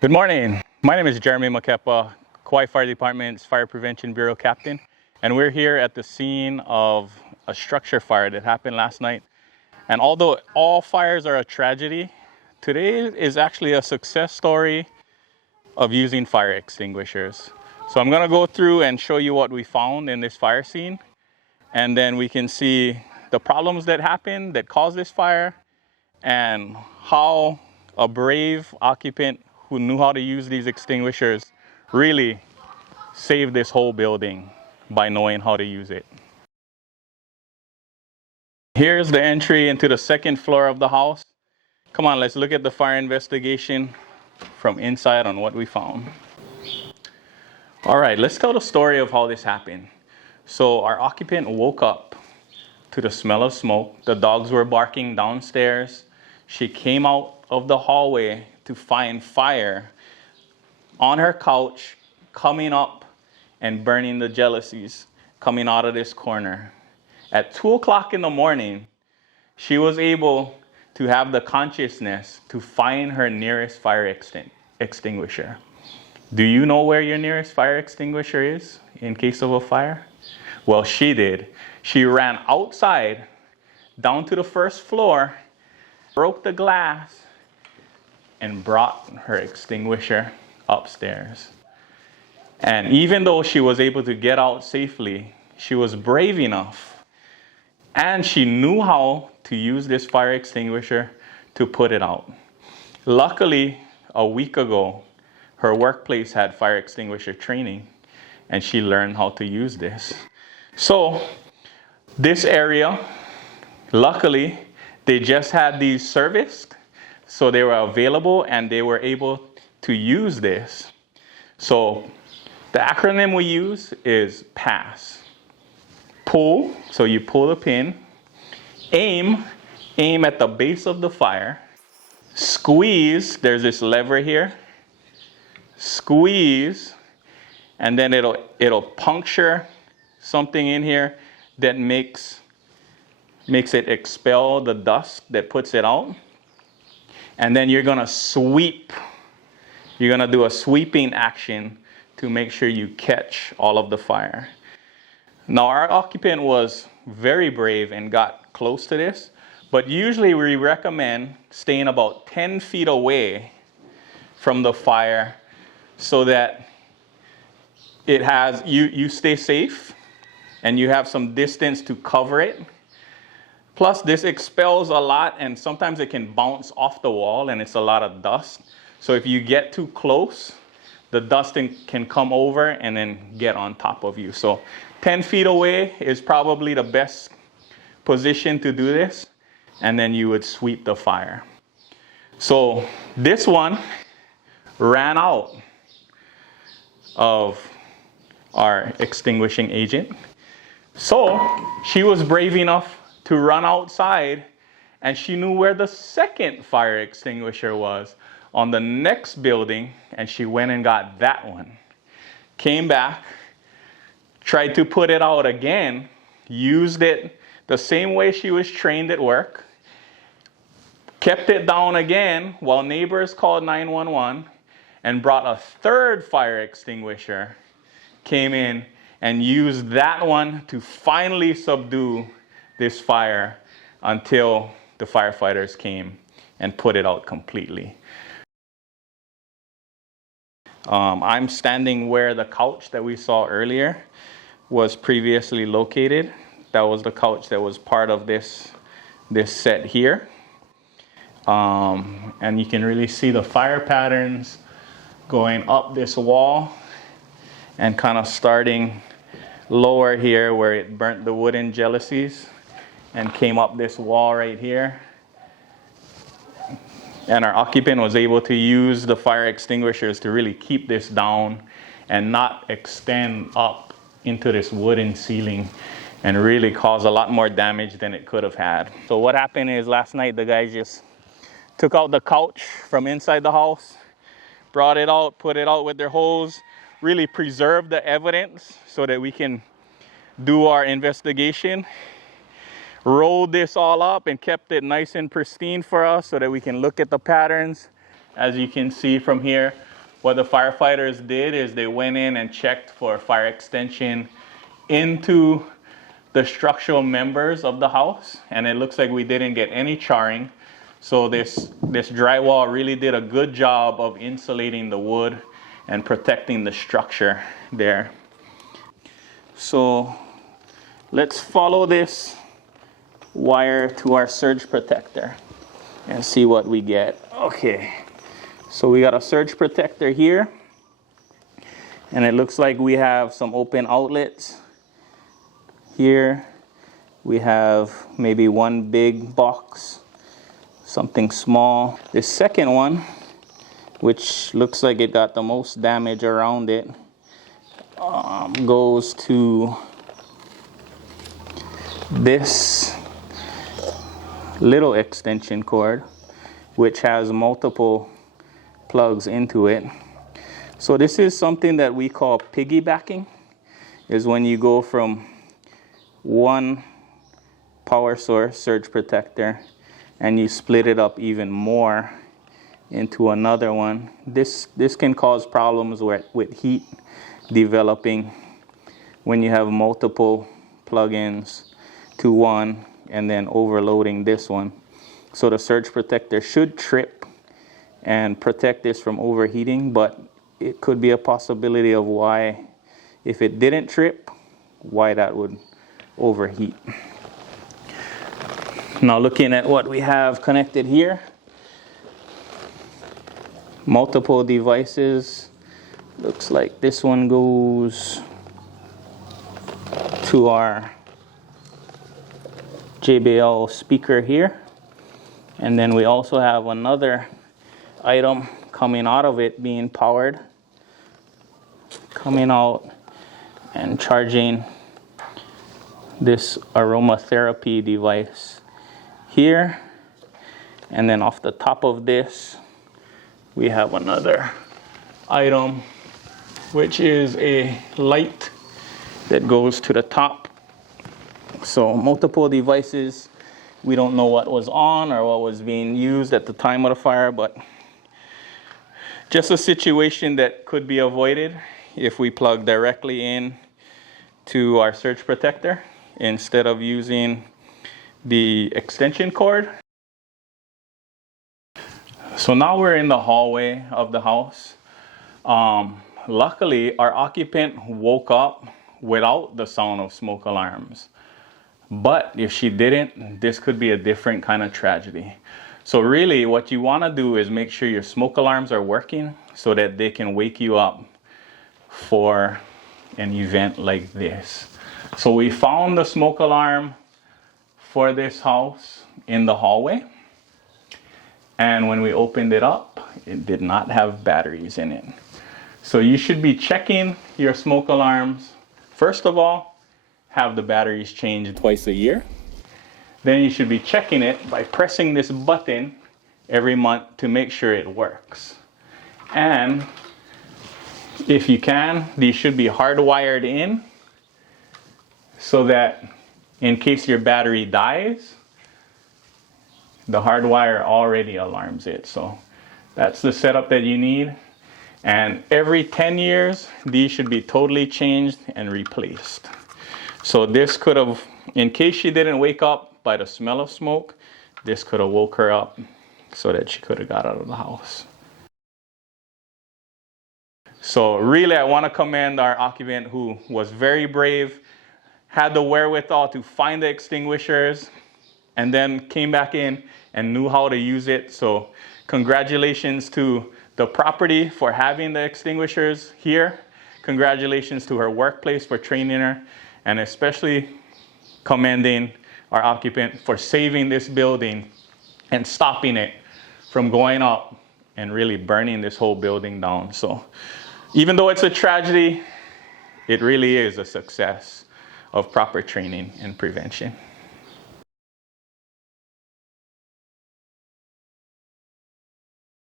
Good morning. My name is Jeremy Makepa, Kauai Fire Department's Fire Prevention Bureau Captain, and we're here at the scene of a structure fire that happened last night. And although all fires are a tragedy, today is actually a success story of using fire extinguishers. So I'm gonna go through and show you what we found in this fire scene, and then we can see the problems that happened that caused this fire and how a brave occupant who knew how to use these extinguishers really saved this whole building by knowing how to use it. Here's the entry into the second floor of the house. Come on, let's look at the fire investigation from inside on what we found. All right, let's tell the story of how this happened. So our occupant woke up to the smell of smoke. The dogs were barking downstairs. She came out of the hallway to find fire on her couch, coming up and burning the jealousies coming out of this corner. At 2 o'clock in the morning, she was able to have the consciousness to find her nearest fire extinguisher. Do you know where your nearest fire extinguisher is in case of a fire? Well, she did. She ran outside, down to the first floor, broke the glass, and brought her extinguisher upstairs. And even though she was able to get out safely, she was brave enough and she knew how to use this fire extinguisher to put it out. Luckily, a week ago, her workplace had fire extinguisher training and she learned how to use this. So this area, luckily, they just had these serviced, so they were available and they were able to use this. So the acronym we use is PASS. Pull, so you pull the pin. Aim at the base of the fire. Squeeze, there's this lever here. Squeeze, and then it'll puncture something in here that makes it expel the dust that puts it out. And then you're gonna sweep. You're gonna do a sweeping action to make sure you catch all of the fire. Now our occupant was very brave and got close to this, but usually we recommend staying about 10 feet away from the fire so that it has, you stay safe and you have some distance to cover it. Plus this expels a lot and sometimes it can bounce off the wall and it's a lot of dust. So if you get too close, the dust can come over and then get on top of you. So 10 feet away is probably the best position to do this. And then you would sweep the fire. So this one ran out of our extinguishing agent. So she was brave enough to run outside and she knew where the second fire extinguisher was on the next building, and she went and got that one. Came back, tried to put it out again, used it the same way she was trained at work, kept it down again while neighbors called 911 and brought a third fire extinguisher, came in and used that one to finally subdue this fire until the firefighters came and put it out completely. I'm standing where the couch that we saw earlier was previously located. That was the couch that was part of this set here. And you can really see the fire patterns going up this wall and kind of starting lower here where it burnt the wooden jealousies and came up this wall right here. And our occupant was able to use the fire extinguishers to really keep this down and not extend up into this wooden ceiling and really cause a lot more damage than it could have had. So what happened is last night the guys just took out the couch from inside the house, brought it out, put it out with their hose, really preserved the evidence so that we can do our investigation. Rolled this all up and kept it nice and pristine for us so that we can look at the patterns as you can see from here, what the firefighters did is they went in and checked for fire extension into the structural members of the house, and it looks like we didn't get any charring. So this drywall really did a good job of insulating the wood and protecting the structure there. So let's follow this wire to our surge protector and see what we get. Okay, so we got a surge protector here, and it looks like we have some open outlets. Here we have maybe one big box, something small. This second one, which looks like it got the most damage around it, goes to this little extension cord, which has multiple plugs into it. So this is something that we call piggybacking, is when you go from one power source surge protector and you split it up even more into another one. This can cause problems with heat developing when you have multiple plugins to one and then overloading this one. So the surge protector should trip and protect this from overheating, but it could be a possibility of why, if it didn't trip, why that would overheat. Now looking at what we have connected here, multiple devices. Looks like this one goes to our JBL speaker here, and then we also have another item coming out of it being powered, coming out and charging this aromatherapy device here. And then off the top of this we have another item, which is a light that goes to the top. So multiple devices. We don't know what was on or what was being used at the time of the fire, but just a situation that could be avoided if we plug directly in to our surge protector instead of using the extension cord. So now we're in the hallway of the house. Luckily, our occupant woke up without the sound of smoke alarms. But if she didn't, this could be a different kind of tragedy. So really what you want to do is make sure your smoke alarms are working so that they can wake you up for an event like this. So we found the smoke alarm for this house in the hallway. And when we opened it up, it did not have batteries in it. So you should be checking your smoke alarms. First of all, have the batteries changed twice a year. Then you should be checking it by pressing this button every month to make sure it works. And if you can, these should be hardwired in so that in case your battery dies, the hardwire already alarms it. So that's the setup that you need. And every 10 years, these should be totally changed and replaced. So this could have, in case she didn't wake up by the smell of smoke, this could have woke her up so that she could have got out of the house. So really, I want to commend our occupant who was very brave, had the wherewithal to find the extinguishers, and then came back in and knew how to use it. So congratulations to the property for having the extinguishers here. Congratulations to her workplace for training her, and especially commending our occupant for saving this building and stopping it from going up and really burning this whole building down. So even though it's a tragedy, it really is a success of proper training and prevention.